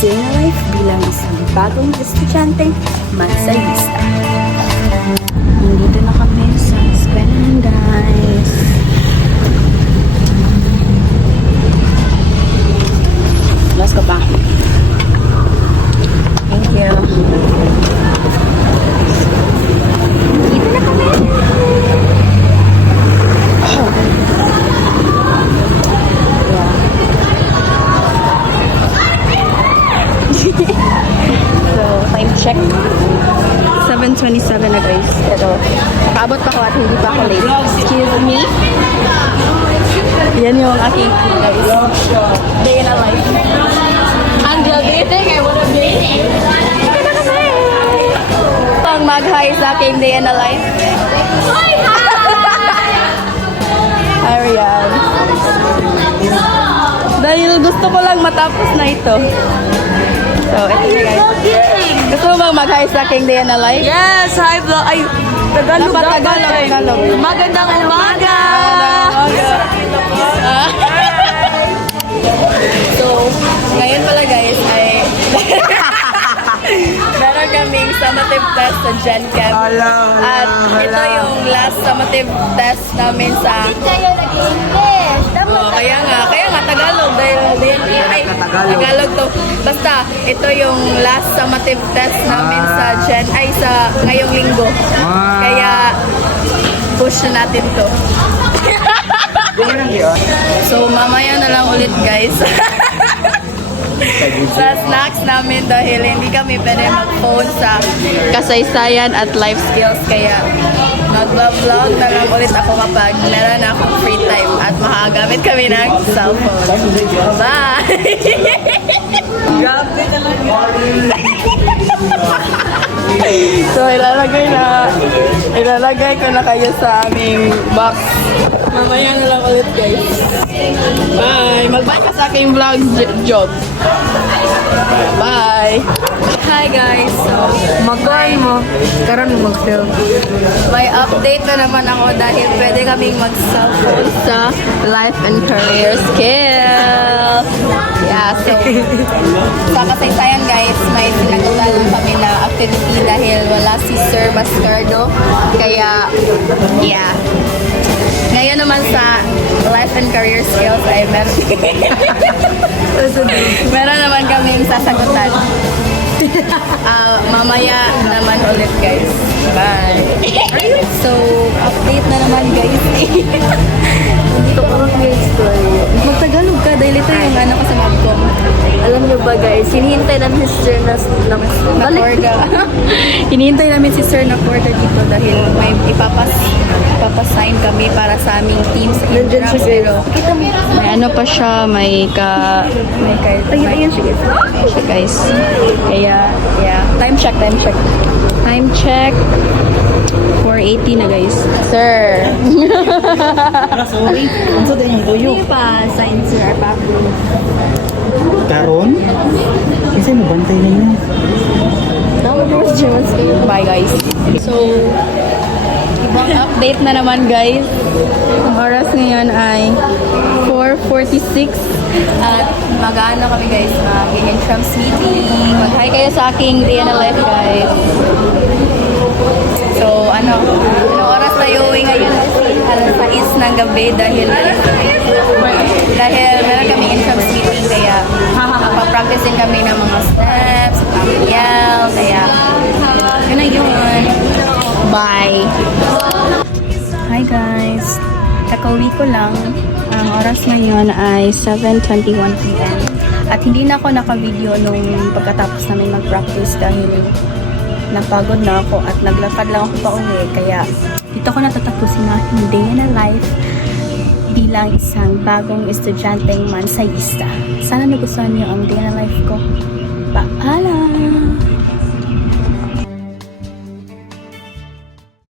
day in a life bilang isang bagong estudyanteng mansayista. Nandito na kami sa eskwelahan, guys. Let's go back. Thank you. Dito na kami. So, time check. 7:27 na, guys. Pero, nakaabot pa ako at hindi pa ako late. Excuse me. Yan yung aking guys. Day in a life. Angel, do you think I wanna be? Ang mag-hi sa aking day in a life. Ariel. Dahil gusto ko lang matapos na ito. So, ito na, guys. Gusto mo bang mag-hi sa aking day in a life? Yes, hi vlog. Ay, Tagalog Dapat dapat. Tagalog. Magandang umaga. So, ngayon pala, guys, ay meron kaming summative test sa Gen Chem. At ito yung last summative test namin sa... Kaya nga, Tagalog. Dahil ay, Tagalog to. Basta, ito yung last summative test namin sa Gen, ay sa ngayong linggo. Kaya, push na natin to. So, mamaya na lang ulit, guys. Sa snacks namin dahil hindi kami pwede mag-phone sa kasaysayan at life skills. Kaya, mag-vlog na lang ulit ako kapag meron akong free time at makagamit kami ng cellphone. Bye! Grabe talaga. So, ilalagay ko na kayo sa aming box. Mamaya na lang ulit, guys. Bye! Mag-bye ka sa aking vlog job. Bye! Hi, guys! So, Magkain mo. Karan mo mag-film. may update na naman ako dahil pwede kaming mag-cellphone sa life and career skills. Yeah, so, sa kasaysayan, guys, may sinagutan lang kami na activity dahil wala si Sir Bascardo. Kaya, yeah. Ngayon naman sa life and career skills ay meron naman kami sasagutan. Mamaya naman ulit, guys. Bye. So, update na naman, guys. Dito ko magtagalog ka dahil ito yung ano ko sa Mabcom. Alam niyo ba guys, hinihintay namin si Sir na Nakorda. Hinihintay namin si Sir Nakorda dito dahil may ipapasign kami para sa aming team sa Nandiyan Intrax. siya, Pero may ano pa siya, may ayun siya, guys. Kaya, yeah. Time check. Time check. 4:80 na, guys. Sir. Sorry, ang sa din yung tuyo. Hindi pa sign, sir. Karon? Kasi mabantay na yun. Bye, guys. So, ibang update na naman, guys. Ang oras ngayon ay 4:46 at mag-ano kami, guys, mag-entrance meeting. Mag-hi kayo sa aking day in a life, guys. So, anong oras tayo uwi ngayon? Alas 6 ng gabi dahil meron kami entrance meeting, kaya papractice din kami ng mga steps, yell, kaya yun na yun. Bye! Hi, guys! Kakauwi ko lang. Ang oras ngayon ay 7:21 p.m. At hindi na ako naka-video nung pagkatapos namin mag-practice dahil napagod na ako at naglakad lang ako pa uwi. Kaya dito ko natatapusin na day in a life bilang isang bagong estudyanteng mansayista. Sana nagustuhan niyo ang day in a life ko. Paalam!